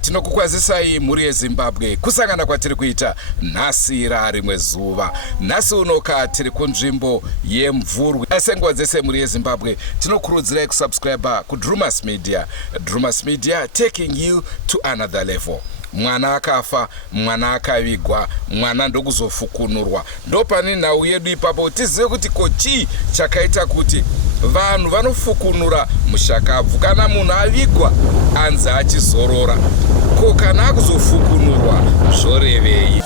tinokukwazisai muri yeZimbabwe kusangana kwatiri kuita nhasi rimwe zuva. Nhasi unoka tiri kunzvimbo yemvurwi. Senguva dzese muri yeZimbabwe tinokurudzirai kusubscribe kuDrumas Media. Drumas Media taking you to another level. Mwana akafa, mwana akavigwa, mwana ndokuzofukunurwa. Ndopane nhau yedu ipapo tizive kuti kochi chakaita kuti vanhu vanofukunura mushakabvu. Kana munhu avigwa anzi achizorora, ko kana akuzofukunurwa zvorevei?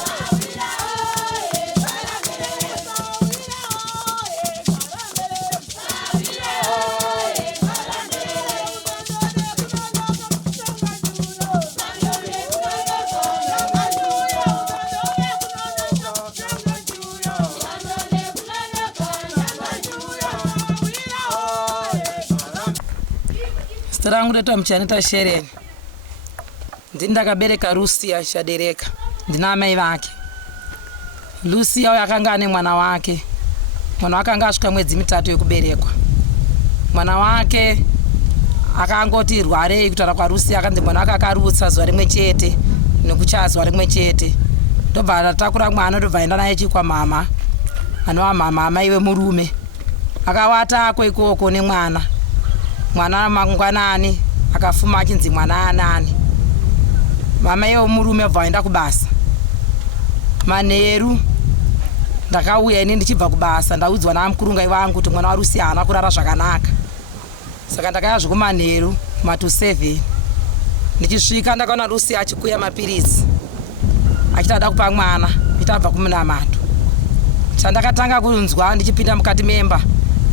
Rangu ndeta Mchaneta Shereni. Ndakabereka Lucia Shadereka. Ndina amai vake. Lucia yakanga ane mwana wake. Mwana wake anga asvika mwedzi 3 yekuberekwa. Mwana wake akangoti rwarei kutaura kwa Lucia akanzi mwana wake akarutsa zuva rimwe chete nekuchazwa rimwe chete. Ndobva atakura mwana ndobva aenda naye chikwa mama. Anova mama amai wemurume. Akawata ako ikoko nemwana. Mwana mangwanani akafuma achinzi mwana anani. Mama yeo murume vaenda kubasa. Manheru ndakauya ini ndichibva kubasa ndaudzwa namukurungai vangu kuti mwana wa Lucia haana kurara zvakanaka. Saka ndakaya zvekumanheru kuma 2-7. Ndichisvika ndakaona Lucia achikuya mapirisi achitada kupa mwana itabva kumunamato. Chandakatanga kunzwa ndichipinda mukati memba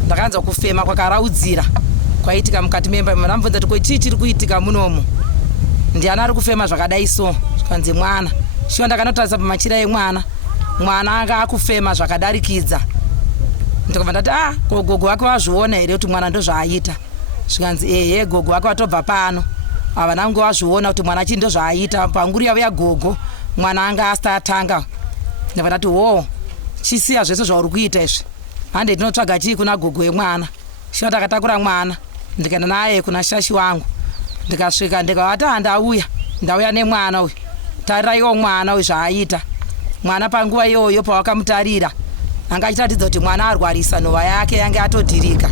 ndakanzwa kufema kwakaraudzira kwaitika mukati memba. Ndamubvunza kuti chii chiri kuitika munomu, ndiani ari kufema zvakadai so? Zvikanzi mwana. Shuwa ndakanotarisa pamachira emwana, mwana anga akufema zvakadarikidza. Ndikabva ndati gogo wake wazviona here kuti mwana ndozvaaita? Zvikanzi ehe, gogo wake watobva pano havana kunge wazviona kuti mwana chii ndozvaaita. Panguru yavo yagogo mwana anga asatanga. Ndikabva ndati ho, chisiya zvese zvauri kuita izvi, hande ndinotsvaga chii kuna gogo wemwana. Shuwa ndakatakura mwana ndikaenda naye kuna shashi wangu. Ndikasvika ndikavati ndauya nemwana uyu, tariraiwo mwana uyu zvaaita. Mwana panguva iyoyo pawakamutarira anga achiratidza kuti mwana arwarisa nhova yake yange atodhirika.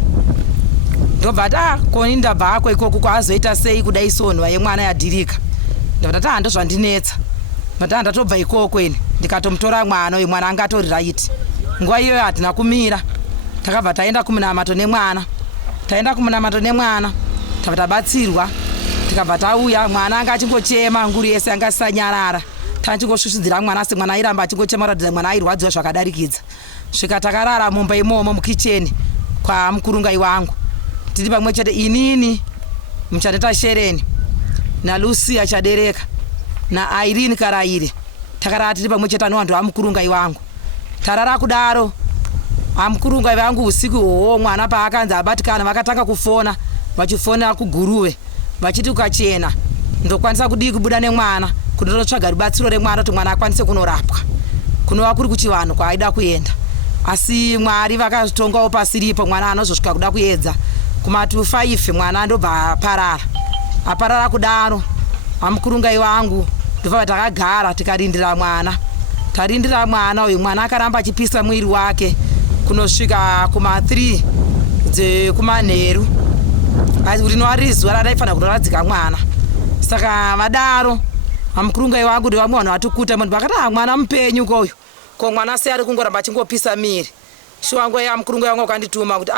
Ndobva ati koni ndabva ako ikoko kwaazoita sei kudai so nhova yemwana yadhirika. Ndobva ndati ndozvandinetsa. Ndati ndatobva ikoko ini ndikatomutora mwana uyu, mwana anga atori raiti. Nguva iyoyo hatina kumira, takabva taenda kumunamato nemwana. Taenda kumunamato nemwana tabva tabatsirwa, tikabva tauya mwana anga achingochema nguru yese anga asanyarara. Tachingosvusvidzira mwana asi mwana airamba achingochema kuratidza mwana airwadziwa zvakadarikidza. Svika takarara mumba imomo mukicheni kwa mukurungai wangu tiri pamwe chete, inini Mchaneta Shereni naLucia Shadereka na Irene Karaire. Takarara tiri pamwe chete nevanhu vamukurungai wangu. Tarara kudaro amukurungai vangu usiku hoho mwana paakanzi abatikana vakatanga kufona vachifonera kuguruve vachiti ukachena ndokwanisa kudii kubuda nemwana kuti ndotsvaga rubatsiro remwana kuti mwana akwanise kunorapwa kunova kuri kuchivanhu kwaaida kuenda. Asi Mwari vakazvitongawo pasiripo mwana anozosvika kuda kuedza kuma 2-5 mwana ndobva aparara kudaro. Amukurungai wangu ndobva takagara tikarindira mwana. Tarindira mwana uyu, mwana akaramba achipisa mwiri wake kunosvika kuma 3 dzekumanheru. Asi kuti rinova zuva radaifanira kutoradzika mwana. Saka vadaro amukurungai wangu ndivamwe vanhu vatikuta munhu vakati mwana mupenyu koyu, ko mwana sei ari kungoramba achingopisa miri. Shuwa nguva amukurungai wangu akandituma kuti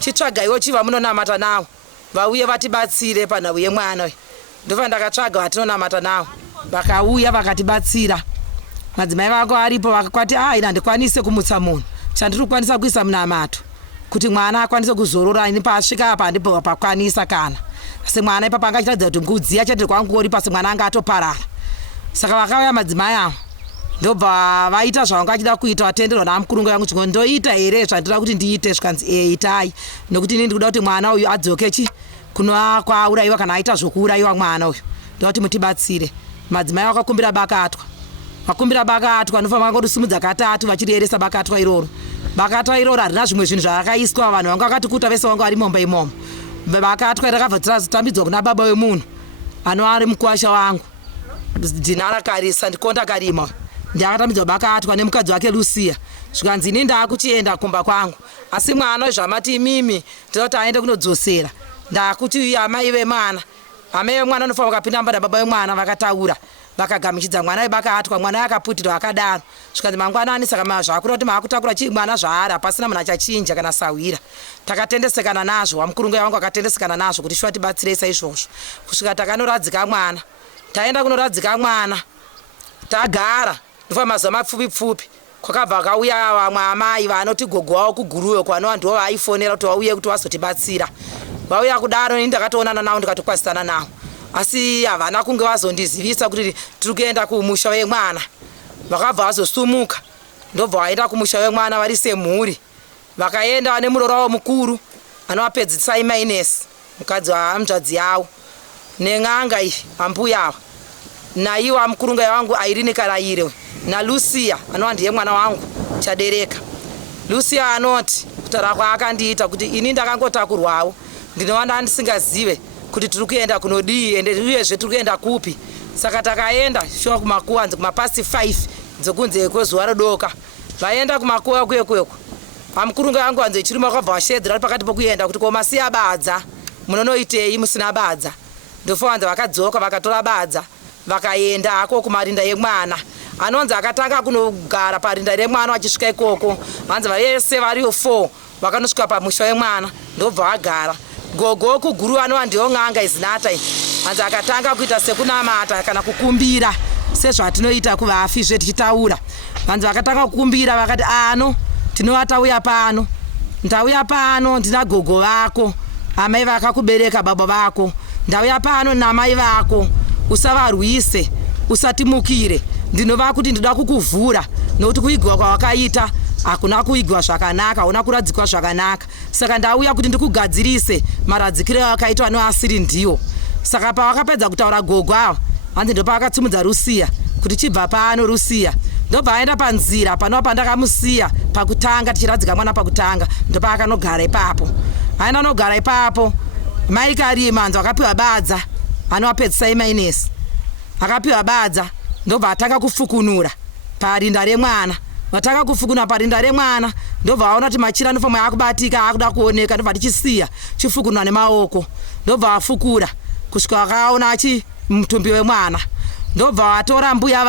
chitsvagaiwo chiva munonamata nawo vauye vatibatsire panhau yemwana uyu. Ndobva ndakatsvaga vatinonamata nawo, vakauya vakatibatsira. Madzimai vako aripo vakakwati ina ndikwanise kumutsa munhu chandiri kukwanisa kuisa munamato kuti mwana akwanise kuzorora. Ini paasvika apa ndipo pakwanisa kana. Asi mwana ipapo anga achiratidza kuti ngudzi yachete kwangori pasi mwana anga atoparara. Saka vakauya madzimai avo ndobva vaita zvavanga achida kuita, vatenderwa namukurungai wangu chingoti ndoita here zvandira kuti ndiite. Zvikanzi itai, nokuti ini ndikuda kuti mwana uyu adzoke kunova kwaurayiwa kana aita zvokuurayiwa mwana uyu. Ndoda kuti mutibatsire. Madzimai vakakumbira bakatwa. Vakumbira bakatwa nofamba vangosimudza katatu vachirieresa bakatwa iroro. Bakatwa iroro harina zvimwe zvinhu zvakaiswa, vanhu vanga vakatikuta vese vanga vari momba imomo. Bakatwa rakabva tambidzwa kuna baba wemunhu. ari mukwasha wangu dinara karisa ndikonda karima ndakatamidzwa bakatwa nemukadzi wake Lucia zvikanzi ini ndakuchienda kumba kwangu asi mwana zvamati mimi ndinoti aende kunodzosera ndakuti amai vemwana amai vemwana anofanira kupinda mumba nababa vemwana vakataura vakagamuchidza mwana webakatwa mwana akaputirwa akadaro zvikanzi mangwanani saka zvakura kuti maakutakura chii mwana zvaari hapasina munhu achachinja kana sawira takatendesekana nazvo wamukurungu wangu akatendesekana nazvo kuti shuwa tibatsirei saizvozvo kusvika takanoradzika mwana taenda kunoradzika mwana tagara ndofa mazuva mapfupi pfupi kwakabva vakauya vamwe amai vanoti gogo wavo kuguruyo kwanova ndivo vaaifonera kuti vauye kuti vazotibatsira vauya kudaro ini ndakatoonana navo ndikatokwazisana navo asi havana kunge vazondizivisa kuti tiri kuenda kumusha wemwana vakabva vazosumuka ndobva vaenda kumusha wemwana vari semhuri vakaenda vane muroro wavo mukuru anovapedzisai mainesi mukadzi wahanzvadzi yavo nen'anga iyi ambuya ava naivo amukurungai wangu Irene Karaire naLucia anova ndiye mwana wangu chadereka Lucia anoti kutaura kwaakandiita kuti ini ndakangotakurwawo ndinowanda ndisingazive kuti tiri kuenda kunodii ende uyezve tiri kuenda kupi saka takaenda shuwa kumakuwanzi kumapasi 5 dzokunze kwezuva rodoka vaenda kumakuwa kweko amukurungai wangu wanzi chirima kwabva vashedzera pakati pokuenda kuti komasiya badza munonoitei musina badza ndofanza vakadzoka vakatora badza vakaenda ako kumarinda yemwana anonzi akatanga kunogara parinda remwana vachisvika ikoko vanzi vese variyo 4 vakanosvika pamusha wemwana ndobva vagara gogo kuguru anova ndiyo n'anga izinata vanzi akatanga kuita sekunamata kana kukumbira sezvatinoita kuvafi zvetichitaura vanzi vakatanga kukumbira vakati ano tinovata pano ndauya pano ndina gogo vako amai vakakubereka baba vako ndauya pano namai vako usavarwise usatimukire ndinova kuti ndinoda kukuvhura nokuti kuigwa kwawakaita hakuna kuigwa zvakanaka hauna kuradzikwa zvakanaka saka ndauya kuti ndikugadzirise maradzikiro awakaitwa anoasiri ndiwo saka pawakapedza kutaura gogo ava hanzi ndopa akatsumudza Lucia kuti chibva pano Lucia ndobva aenda panzira panova pandakamusiya pakutanga tichiradzika mwana pakutanga ndopa akanogara ipapo aenda anogara ipapo mai Karima hanzi akapiwa badza anovapedzisai mainesi akapiwa badza ndobva atanga kufukunura parinda remwana vatanga kufukunura parinda remwana ndobva aona kuti machira nofamwe akubatika akuda kuoneka ndobva tichisiya chifukunura nemaoko ndobva afukura kusvika vakaona mutumbi wemwana ndobva vatora mbuya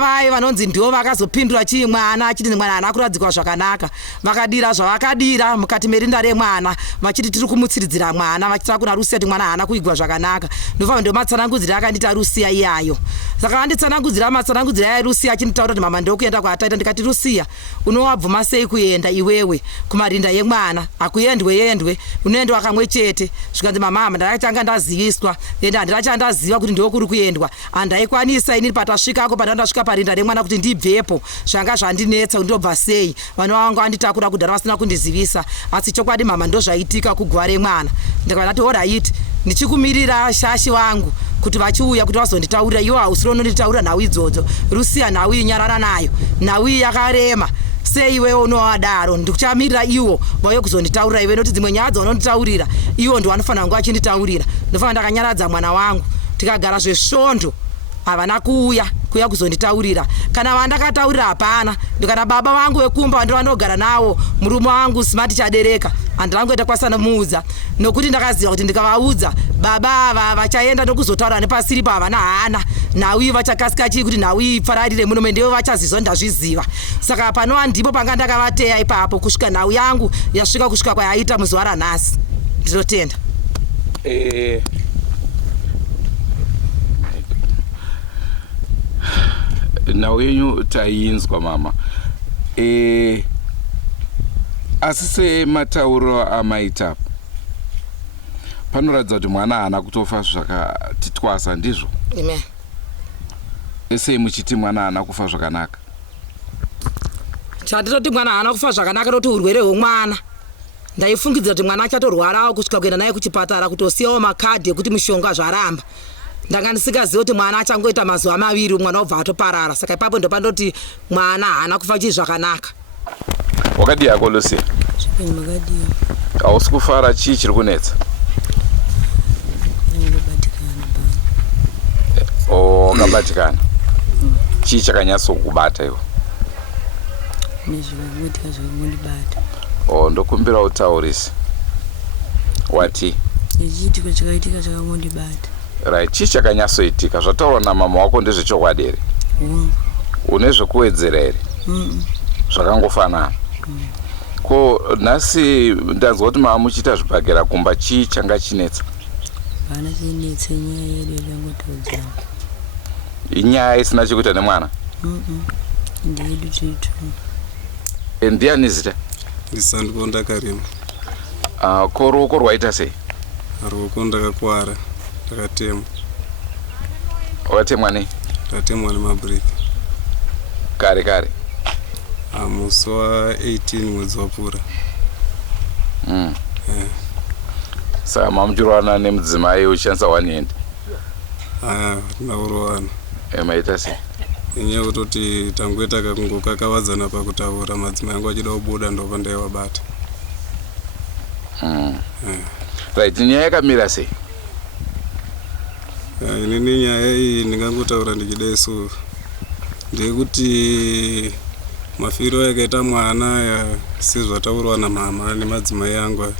vaye vanonzi ndivo vakazopindura chii mwana achiti mwana haana kuradzikwa zvakanaka vakadira zvavakadira mukati merinda remwana vachiti tiri kumutsiridzira mwana vachitira kuna Lucia kuti mwana haana kuigwa zvakanaka ndofa ndo matsanangudzira akandita Lucia iyayo saka vanditsanangudzira matsanangudzira ya Lucia achinditaura kuti mama ndokuenda kwataita ndikati Lucia unowabvuma sei kuenda iwewe kumarinda yemwana akuendwe unoendwa kamwe chete zvikanzi mama ndakachanga ndaziviswa ende handirachaziva kuti ndokuri kuendwa handaikwanisa inini patasvikako pandandasvika parinda remwana kuti ndibvepo zvanga zvandinetsa kuti ndobva sei vana vangu anditakura kudhara vasina kundizivisa asi chokwadi mama ndozvaitika kuguva remwana ndikati alright ndichikumirira shashi wangu kuti vachiuya kuti vazonditaurira iwo hausiri unonditaurira nhau idzodzo Lucia nhau inyarara nayo nhau yakarema sei iwewe unowadaro ndikuchamirira iwo vauye kuzonditaurira iwe noti dzimwe nyaya dzaunonditaurira iwo ndo vanofanira kunge vachinditaurira ndofanira ndakanyaradza mwana wangu tikagara zvesvondo havana kuuya kuzonditaurira kana vandakataurira hapana ndikana baba vangu vekumba vandi vanogara nawo murume wangu Smart Chadereka handirangoenda kwasanomuudza nokuti ndakaziva kuti ndikavaudza baba ava vachaenda nokuzotaura nepasiri pa havana hana nhau iyi vachakasika chii kuti nhau iyi ipfararire muno mendevo vachazizwa ndazviziva saka panova ndipo panga ndakavateya ipapo kusvika nhau yangu yasvika kusvika kwayaita muzuva ranhasi ndinotenda nhau yenyu taiinzwa mama asi sematauro amaita panoratidza kuti mwana haana kutofa zvakatitwasa ndizvo amen ese muchiti mwana haana kufa zvakanaka chanditoti mwana haana kufa zvakanaka noti urwere hwemwana ndaifungidzira kuti mwana achatorwarawo kusvika kuenda naye kuchipatara kutosiyawo makadhi ekuti mishonga zvaramba ndanga ndisingazivi kuti mwana achangoita mazuva 2 mwana obva atoparara saka ipapo ndopandoti mwana haana kufa chii zvakanaka wakadi yako Lucia hausi kufara chii chiri kunetsa wabatikana chii chakanyatsokubata iwo nezvakamuitika zvakamundibata ndokumbira utaurise wati ichiitiko chakaitika chakamundibata right chii chakanyatsoitika zvataurwa namama wako ndezvechokwadi here une zvekuwedzera here zvakangofanana ko nhasi ndanzwa kuti mama muchiita zvibhagera kumba chii changa chinetsa hapana chinetsa nyaya yedu yadangotaudzana inyaya isina chekuita nemwana ndeyedu titu ndiani zita Ndisandiko Ndakarima. Ko ruoko rwaita sei? Ruoko ndakakwara, ndakatemwa. Wakatemwa nei? Ndatemwa nemabhiriki. Kare musi wa18 mwedzi wapfuura. Saka mamuchirowana nemudzimai uchishandisa one hand? Tinarowana. Maita sei? Inyaya kutoti tangoita kakavadzana pakutaura madzimai angu achida kubuda ndobva ndaiwabata. Right, nyaya yakamira sei? Inini nyaya iyi ndingangotaura ndichidai so ndekuti mafiro yakaita mwana aya sezvataurwa namama nemadzimai angu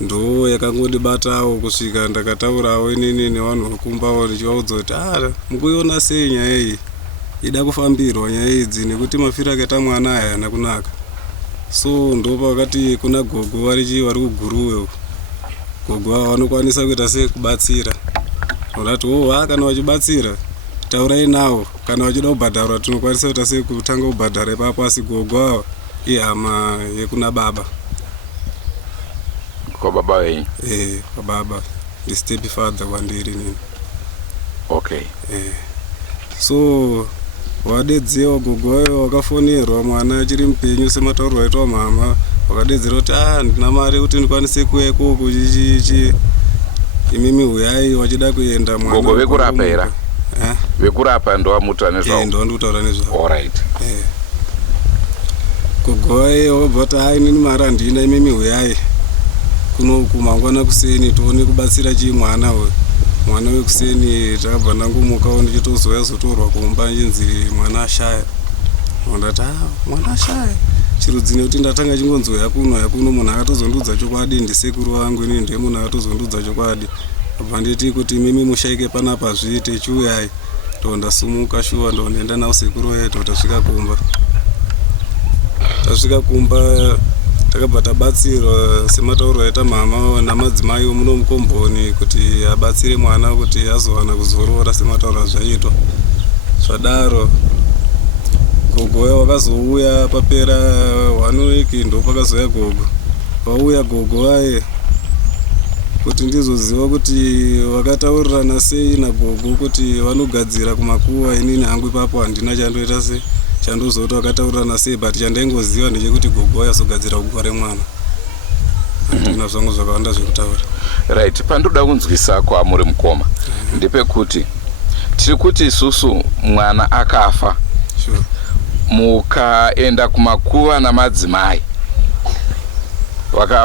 ndo yakangondibatawo kusvika ndakataurawo inini nevanhu vekumbawo ndichivaudza kuti mukuiona sei nyaya iyi ida kufambirwa nyaya idzi nekuti mafiro akaita mwana aya haana kunaka. So ndo pakati kuna gogo vari kuguruwe gogo vanokwanisa kuita sei kubatsira ndati kana vachibatsira taurai navo kana vachida kubhadharwa tinokwanisa kuita sei kutanga kubhadhara ipapo asi gogo ava ihama yekuna baba. Kwa baba wenyu? Kwa baba step father kwandiri nini. Okay. So wadedzewa gogo wayo wakafonerwa mwana achiri mupenyu semataurwa aitwa mama wakadedzera kuti ndina mari kuti ndikwanise kuya ikoko chichichi imimi uyai wachida kuenda mwana. Gogo vekurapa era? Vekurapa ndo wamutaura nezvavo? Ndo ndikutaura nezvavo. Alright. Gogo wayo wabva kuti inini mari handina imimi uyai kuno kumangwana kuseni tione kubatsira chii mwana we mwana wekuseni takabva ndangomukawo ndichitozoya zotorwa kumba njinzi mwana ashaya ndati mwana ashaya chirudzine kuti ndatanga chingonzo yakuno munhu akatozondudza chokwadi ndisekuru wangu inini ndiye munhu akatozondudza chokwadi abva nditi kuti mimi mushaike panapa zviite chiuyai ndondasumuka shuwa ndonenda nawo sekuru wedu tasvika kumba takabva tabatsirwa sematauro aita mama namadzimai muno mukomboni kuti abatsire mwana kuti azowana kuzorora sematauro azvaitwa zvadaro. Gogo wakazouya papera 1 week ndo pakazoya gogo wauya gogo waye kuti ndizoziva kuti wakataurirana sei nagogo kuti vanogadzira kumakuwa inini hangu ipapo handina chandoita sei chandozoti wakataurirana sei but chandaingoziva ndechekuti gogo yazogadzira kuguwa remwana handina zvangu zvakawanda zvekutaura. Right, pandoda kunzwisa kwamuri mukoma ndepekuti tiri kuti isusu mwana akafa mukaenda kumakuva namadzimai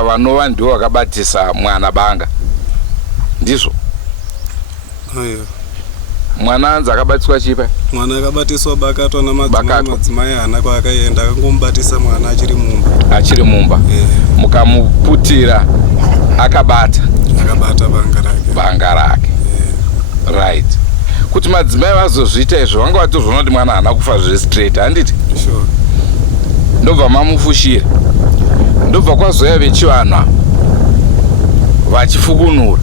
vanova ndivo vakabatisa mwana banga ndizvo? Mwana anzi akabatiswa chipa? Mwana akabatiswa bakatwa namadzimai hana kwaakaenda akangomubatisa mwana achiri mumba. Mukamuputira akabata banga rake. Right. Kuti madzimai vazozviita izvo vanga vatozvona kuti mwana haana kufa zviri straight handiti? Ndobva mamufushira ndobva kwazoya vechivanhu vachifukunura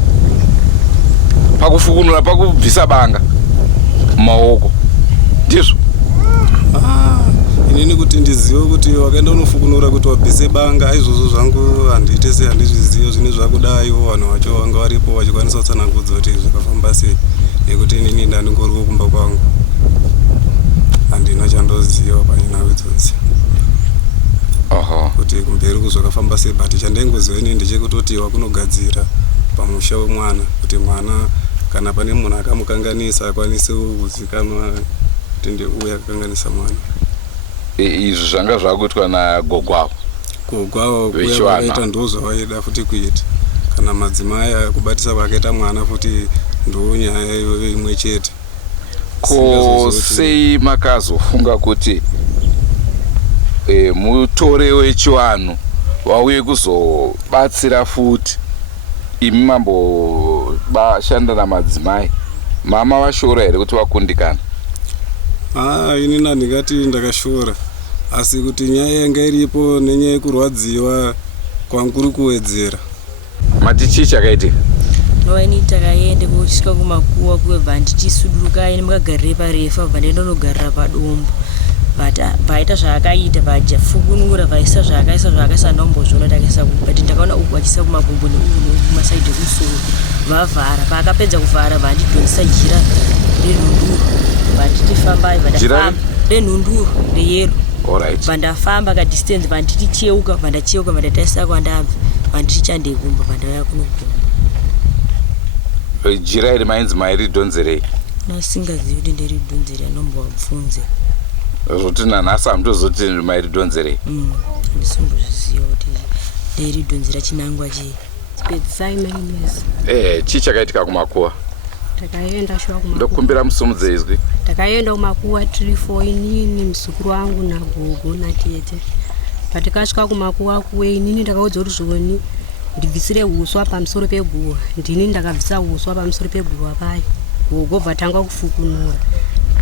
pakufukunura pakubvisa banga mumaoko ndizvo? Inini kuti ndizive kuti wakaenda unofukunura kuti wabvise banga izvozvo zvangu handiite sei handizvizive zvine zvakudaiwo vanhu vacho vanga varipo vachikwanisa kutsanangudza kuti zvakafamba sei nekuti inini ndandingoriwo kumba kwangu handina chandoziva panyaya idzodzi kuti kumberi kuzvakafamba sei but chandaingoziva inini ndechekutoti wakunogadzira pamusha wemwana kuti mwana kana pane munhu akamukanganisa akwanise kuzikanwa kuti ndeuya akakanganisa mwana. Izvi zvanga zvakuitwa nagogo avo? Gogo avo kuita ndo zvavaida futi kuita kana madzimai kubatisa vakaita mwana futi ndo nyaya imwe chete. Ko sei makazofunga kuti mutore wechivanhu wauye kuzobatsira futi imi mambashanda namadzimai? Mama vashora here kuti vakundikana? Ini ndingati ndakashora, asi kuti nyaya yanga iripo nenyaya yekurwadziwa kwanguri kuwedzera. Mati chii chakaitika? Nowaini takaende kusvika kumakuwa kwebva ndichisuduruka ine mukagarire parefa bva ndindonogarira padombo vaita zvaakaita vajafukunura vaisa zvakaisa ndombozvona takaisa but ndakaona uku vachiisa kumakumbo nekumasaidhi ekusoro vavhara. Paakapedza kuvhara vandidhonisa jira renhunduru vanditifambai vandafamba renhunduru reyero vandafamba kadistance vanditicheuka vandacheuka vandataisa kwandabva vanditichande kumba vandauya kunoguma. Jira iri mainzi mairidhonzerei? Nasingazivi kuti nderidhonzerei, anombovabvunze zvoti nanhasi hamtozoti mairidhonzerei? Handisimbozviziva kuti nderidhonzera chinangwa chii. Pedzisai mainesi. Chii chakaitika kumakuwa? Takaenda shwa kumakuwa. Ndokumbira musumudze izwi. Takaenda kumakuwa 3-4 inini muzukuru wangu nagogo natete. Patikasvika kumakuwa kuwe inini ndakaudzwa kuti zvoni ndibvisire uswa pamusoro peguwa. Ndini ndakabvisa uswa pamusoro peguwa paya. Gogo bvatanga kufukunura.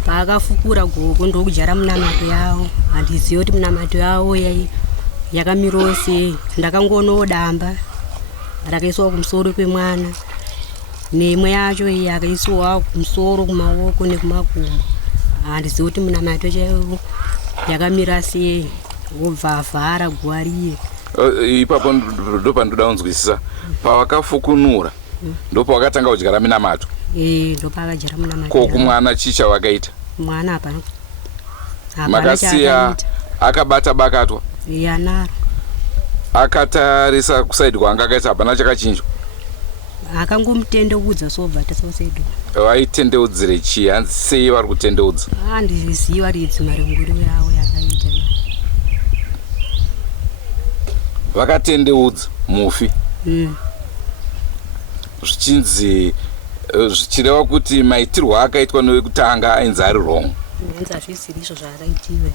Paakafukura gogo ndokujara munamato yawo. Handizivi kuti munamato yawo yakamirawo sei. Ndakangoona damba rakaiswa kumusoro kwemwana. Neimwe yacho yakaiswa kumusoro kumaoko nekumakumbo. Handizivi kuti munamato chaiwo yakamira sei. Wobva avhara guwa riye. Ipapo ndopandoda kunzwisisa. Pavakafukunura ndopavakatanga kudyara minamato? Ndopakajara munamato. Ko kumwana chii chavakaita? Mwana hapana. Makasiya akabata bakatwa? Anaro. Akatarisa kusaidi kwanga akaita hapana chakachinjwa? Akangomutendeudza sobva tasausaido. Vaitendeudzire chii? Hanzi sei vari kutendeudza? Handiziva ridzima renguru yawo yakaita. Vakatendeudza mufi? Zvichinzi zvichireva kuti maitirwo akaitwa newekutanga ainzi ari wrong. Hanzi hazvisiri izvo zvaakaitiwa.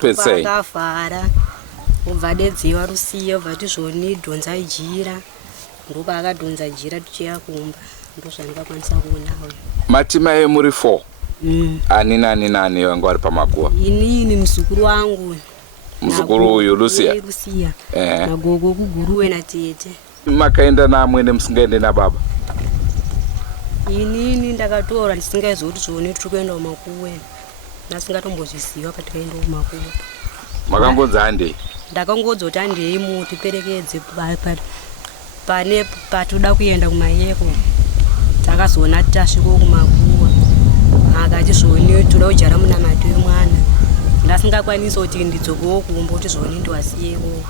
Pedzisai. Vakavhara obva adedziwa rusiyo vati zvoni dhonzai jira. Ndopaakadhonza jira tichiya kumba. Ndozvandakakwanisa kuonawo. Mati mai muri 4? Ani vanga vari pamakuwa? Inini muzukuru wangu. Muzukuru uyu Lucia? Lucia. Nagogo kuguruwe natete. Makaenda namwene musingaende nababa? Inini ndakatora ndisingaizivi kuti zvoni tiri kuenda kumakuwa. Ndasingatombozviziva patikaenda kumakuwa. Makangonzi handei? Ndakangodzwa kuti handei mutiperekedze pane patoda kuenda kumayeko. Takazoona tasvika kumakuwa. Akati zvoni toda kujara munamato emwana. Ndasingakwanisi kuti ndidzokewo kumba kuti zvoni ndiwasiyeko.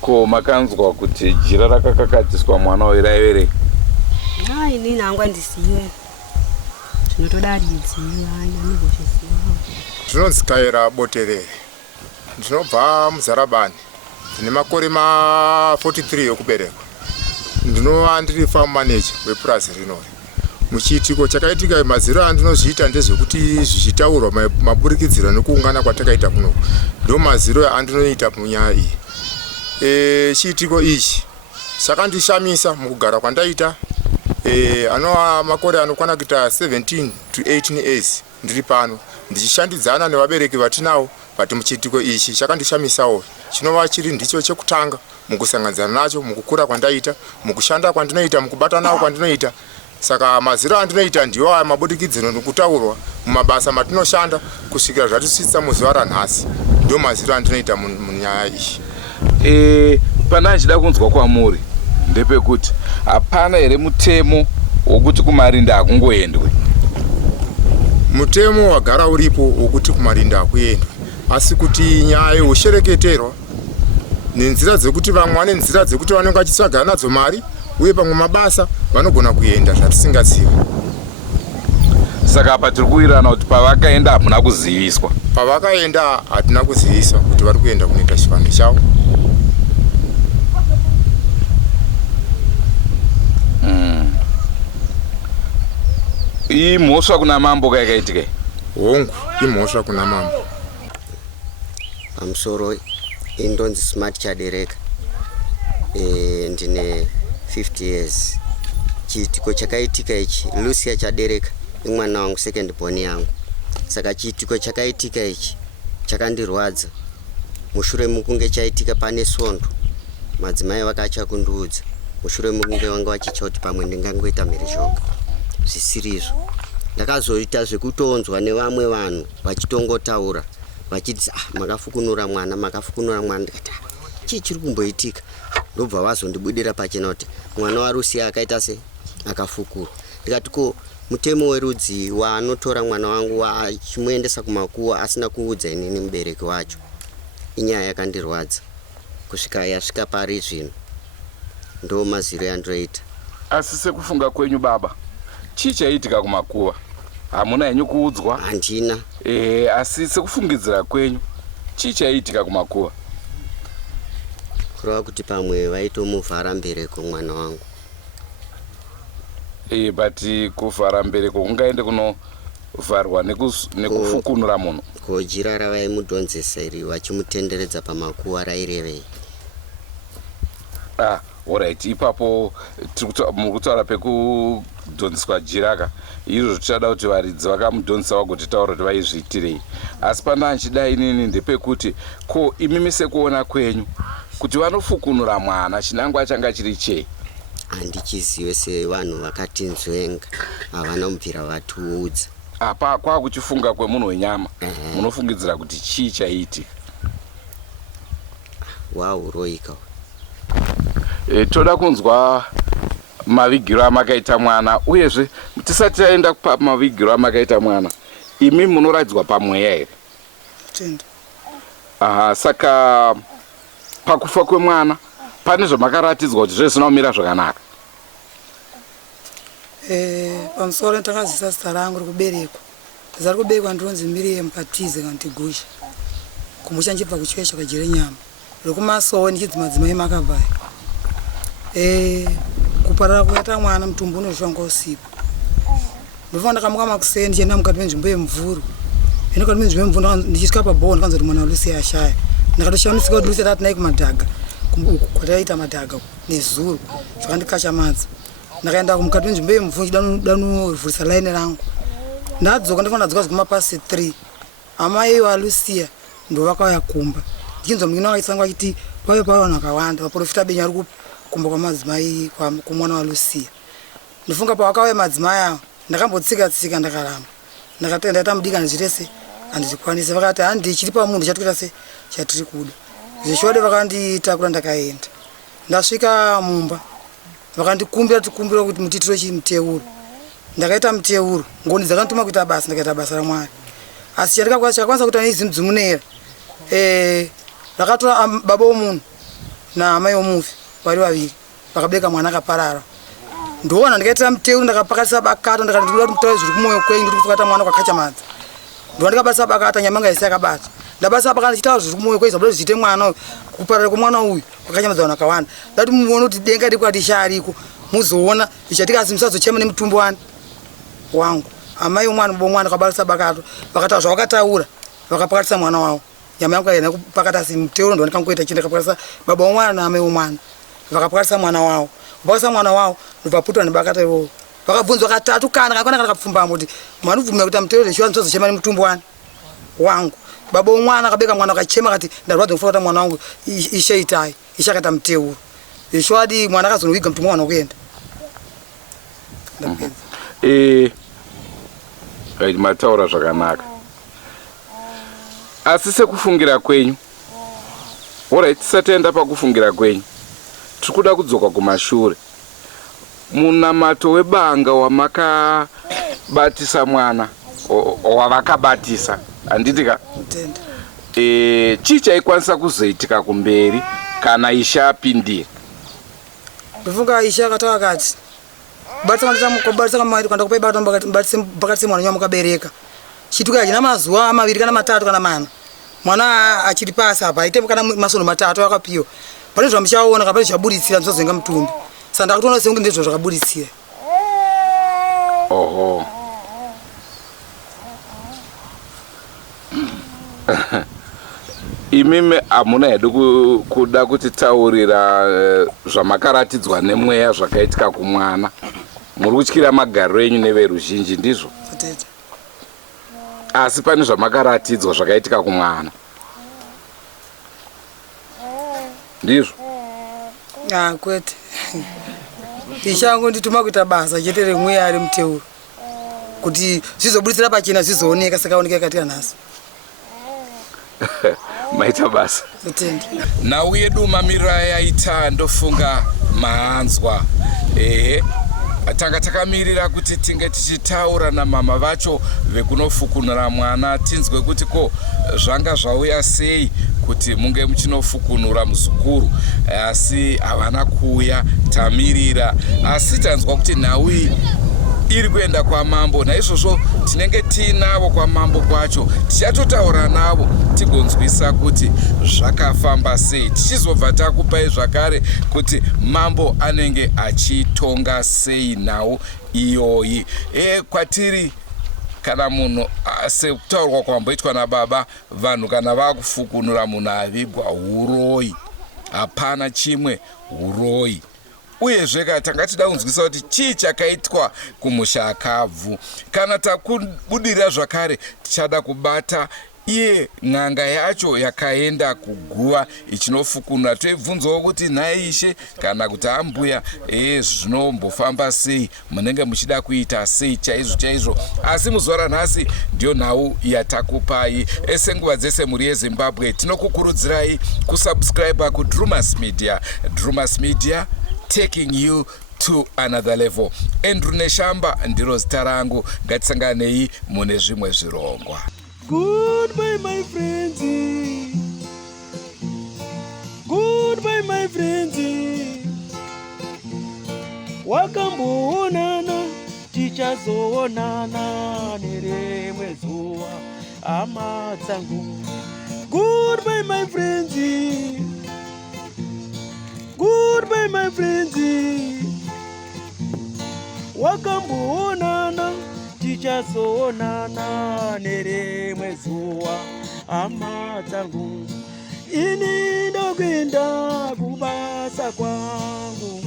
Ko makanzwa kuti jira rakakakatiswa mwana wairaiverei? Inini hangwandizive. Zvinotoda ridziva ndinozviziva. Ndinonzi Kaira Boterere. Ndinobva muZarabani. Ndine makore 43 okuberekwa. Ndinova ndiri farm manager wepurazi rinori. Muchiitiko chakaitika maziro andinozviita ndezvekuti zvichitaurwa maburikidziro nekuungana kwatakaita kuno. Ndo maziro andinoita munyaya iyi. Chiitiko ichi chakandishamisa mukugara kwandaita. Anova makore anokwana kuita 17 to 18 years ndiri pano ndichishandidzana nevabereki vatinawo. But muchiitiko ichi chakandishamisawo. Chinova chiri ndicho chekutanga mukusanganidzana nacho mukukura kwandaita, mukushanda kwandinoita, mukubatanawo kwandinoita. Saka maziro andinoita ndiwo aya maburikidziro nekutaurwa mumabasa matinoshanda kusvikira zvatisvitsa muzuva ranhasi. Ndio maziro andinoita munyaya iyi. Pana achida kunzwa kwamuri ndepekuti hapana here mutemo wokuti kumarinda hakungoendwe? Mutemo wagara uripo wokuti kumarinda hakuendwe, asi kuti nyaya yeushereketerwa nenzira dzekuti vamwe vane nzira dzekuti vanenge vachitsvaga nadzo mari uye pamwe mabasa vanogona kuenda zvatisingazivi. Saka apa tiri kuwirirana kuti pavakaenda hamuna kuziviswa? Pavakaenda hatina kuziviswa kuti vari kuenda kunoita chivando chavo. imhosva kuna mambo kayakaitika hongu imhosva kuna mambo pamusoro indonzi Smart Chadereka ndine 50 years. Chiitiko chakaitika ichi Lucia Chadereka imwana wangu second born yangu. Saka chiitiko chakaitika ichi chakandirwadza mushure mukunge chaitika pane Svondo. Madzimai vakacha kunduudza mushure mukunge vanga vachicha kuti pamwe ndingangoita mhirizhonga zvisirizvo. Ndakazoita zvekutonzwa nevamwe vanhu vachitongotaura vachiti makafukunura mwana ndikati chii chiri kumboitika. Ndobva vazondibudira pachena kuti mwana waRusia akaita se akafukura. Ndikati ko mutemo werudzi waanotora mwana wangu achimuendesa kumakuwa asina kuudza inini mubereki wacho inyaya yakandirwadza kusvika yasvika pari zvino ndo maziro yandinoita. Asi sekufunga kwenyu baba chii chaitika kumakuwa hamuna henyu kuudzwa? Handina. Asi sekufungidzira kwenyu chii chaitika kumakuwa? Kureva kuti pamwe vaitomuvhara mbereko mwana wangu. But kuvhara mbereko kungaende kunovharwa nekufukunura munhu? Kojira ravaimudhonzesa iri vachimutenderedza pamakuwa rairevei. Alright, ipapo muri kutaura pekudhonzeswa jiraka izvo tichada kuti varidzi vakamudhonzesa vagotitaura kuti vaizviitirei. Asi pandanga ndichida inini ndepekuti ko imimi sekuona kwenyu kuti vanofukunura mwana chinangwa changa chiri chei? Handichizive sevanhu vakatinzvenga havana mubvira vatiudza. Apa kwakuchifunga kwemunhu wenyama munofungidzira kuti chii chaitika? Wauroika. Toda kunzwa mavigiro amakaita mwana uyezve tisati taenda pamavigiro amakaita mwana imi munoradzwa pamweya here? Tenda. Saka pakufa kwemwana pane zvamakaratidzwa kuti zvese zvinomira zvakanaka? Pamusoro ndakazisa zita rangu rekuberekwa. Zita rekuberekwa ndinonzi Miriam Katize Kantigusha. Kumusha nchibva kuchivesha kajere nyama. Rekumasowe ndichidzi madzimai makabvaya. Kuparara kuita mwana mutumbu unoshonga usiku. Ndofana ndakamuka makuseni ndichienda mukati menzvimbo yemvuru. Mukati menzvimbo yemvuru ndichisvika pabhowa ndikanzwa kuti mwana waLucia ashaya. Ndakatoshanisika kuti Lucia tatinai kumadhaga. Kwataita madhaga nezuro zvakandikachamadza. Ndakaenda mukati menzvimbo yemvuru danuvhurisa laini rangu. Ndadzoka ndofana dzoka kumapasi 3. Amai waLucia ndovakauya kumba. Ndichinzwa mungina wakaitsangwa achiti pave vanhu vakawanda vaprofita benya vari kumba kwamadzimai kumwana waLucia. Ndofunga pavakauya madzimai avo ndakambotsika ndakaramba. Ndakatenda ndaita mudika ndizvirese handizvikwanisi. Vakati handi chiri pamunhu chatoita se chatiri kuda. Zvishode vakanditakura ndakaenda. Ndasvika mumba vakandikumbira kuti mutitiro chimuteuro. Ndakaita muteuro ngoni dzakandituma kuita basa ndakaita basa raMwari. Asi chakakwanisa kuita neizimudzumunera vakatora baba womunhu naamai womufi vari vaviri vakabeka mwana akaparara. Ndoona ndikaitira muteuro ndakapakatisa bakata ndikandikuda kuti mutaure zviri kumwoyo kwenyu ndiri kufukata mwana kwakachamadza. Ndoona ndikabatisa bakata nyama yanga isai yakabata. Ndabatisa bakata ndichitaura zviri kumwoyo kwenyu zvabuda zviite mwana kuparara kwemwana uyu kwakachamadza vanhu vakawanda. Ndati muone kuti denga riri kwati ishariko muzoona zvichatika asi musazochema nemutumbu wangu. Amai womwana bomwana akabatisa bakato vakataura zvavakataura vakapakatisa mwana wavo. Nyama yangu yaenda kupakata si muteuro ndo ndikangoita chinda kapakatisa baba womwana naamai womwana vakapakatisa mwana wavo. Kupakatisa mwana wavo ndopaputwa nebakata ivovo. Vakabvunzwa katatu kana kakona kakapfumbamo kuti mwana ubvumira kuita muteuro zviwa ndisazochema nemutumbu wangu. Baba womwana akabeka mwana akachema akati ndarwadza kufuata mwana wangu ishe itai ishe akaita muteuro. Zvishwadi mwana akazonoviga mutumbu wana kuenda. Mataura zvakanaka. Asi sekufungira kwenyu, alright, tisatenda pakufungira kwenyu, tiri kuda kudzoka kumashure. Munamato webanga wamakabatisa mwana wavakabatisa handitika chii chaikwanisa kuzoitika kumberi kana Isha apindira? Ndofunga Isha akataura akati kubatisa kamari kwanda kupai bakatise mwana wamukabereka chituka achina mazuva 2 kana 3 kana 4 mwana achiri pasi apa aite kana masono 3 akapiwa pane zvamuchaona kapane zvaburitsira musazoenga mutumbi saka ndakatoona senge ndizvo zvakaburitsira. imimi hamuna hedu kuda kutitaurira zvamakaratidzwa nemweya zvakaitika kumwana. Muri kutyira magariro enyu neveruzhinji ndizvo? Asi pane zvamakaratidzwa zvakaitika kumwana ndizvo? Kwete. Tichangu ndituma kuita basa chete remweya ari muteuro kuti zvizoburisira pachena zvizooneka, saka oneka katika nhasi. Maita basa. Nhau yedu mamiriro yaita ndofunga mahanzwa. Tanga takamirira kuti tinge tichitaura namama vacho vekunofukunura mwana tinzwe kuti ko zvanga zvauya sei kuti munge muchinofukunura muzukuru, asi havana kuuya. Tamirira asi tanzwa kuti nhau iri kuenda kwamambo, naizvozvo tinenge tiinavo kwamambo kwacho. Tichatotaura navo tigonzwisa kuti zvakafamba sei, tichizobva takupai zvakare kuti mambo anenge achitonga sei nhau iyoyi. Kwatiri kana munhu sekutaurwa kwamboitwa nababa, vanhu kana vakufukunura munhu avigwa uroi, hapana chimwe uroi. Uyezve tanga tida kunzwisa kuti chii chakaitwa kumusha akabvu. Kana takubudira zvakare tichada kubata iye n'anga yacho yakaenda kuguva ichinofukunura, toibvunzawo kuti nhaye ishe kana kuti ambuya zvinombofamba sei, munenge muchida kuita sei chaizvo chaizvo. Asi muzuva ranhasi ndiyo nhau yatakupai. Senguva dzese muri yeZimbabwe tinokukurudzirai kusubscribe kuDrumas Media. Drumas Media, taking you to another level. Andrew Neshamba ndiro zita rangu. Ngatisanganei mune zvimwe zvirongwa. Goodbye my friends. Goodbye my friends. Wakamboonana tichazoonana nerimwe zuva hama dzangu. Goodbye my friends. Goodbye my friends. Wakamboonana tichazoonana nerimwe zuva hama dzangu. Ini ndokwenda kubasa kwangu.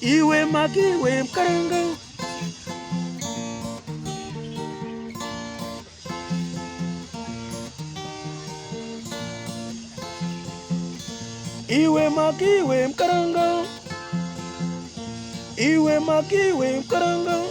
Iwe makiwe mkaranga. Iwe makiwe mkaranga. Iwe makiwe mkaranga.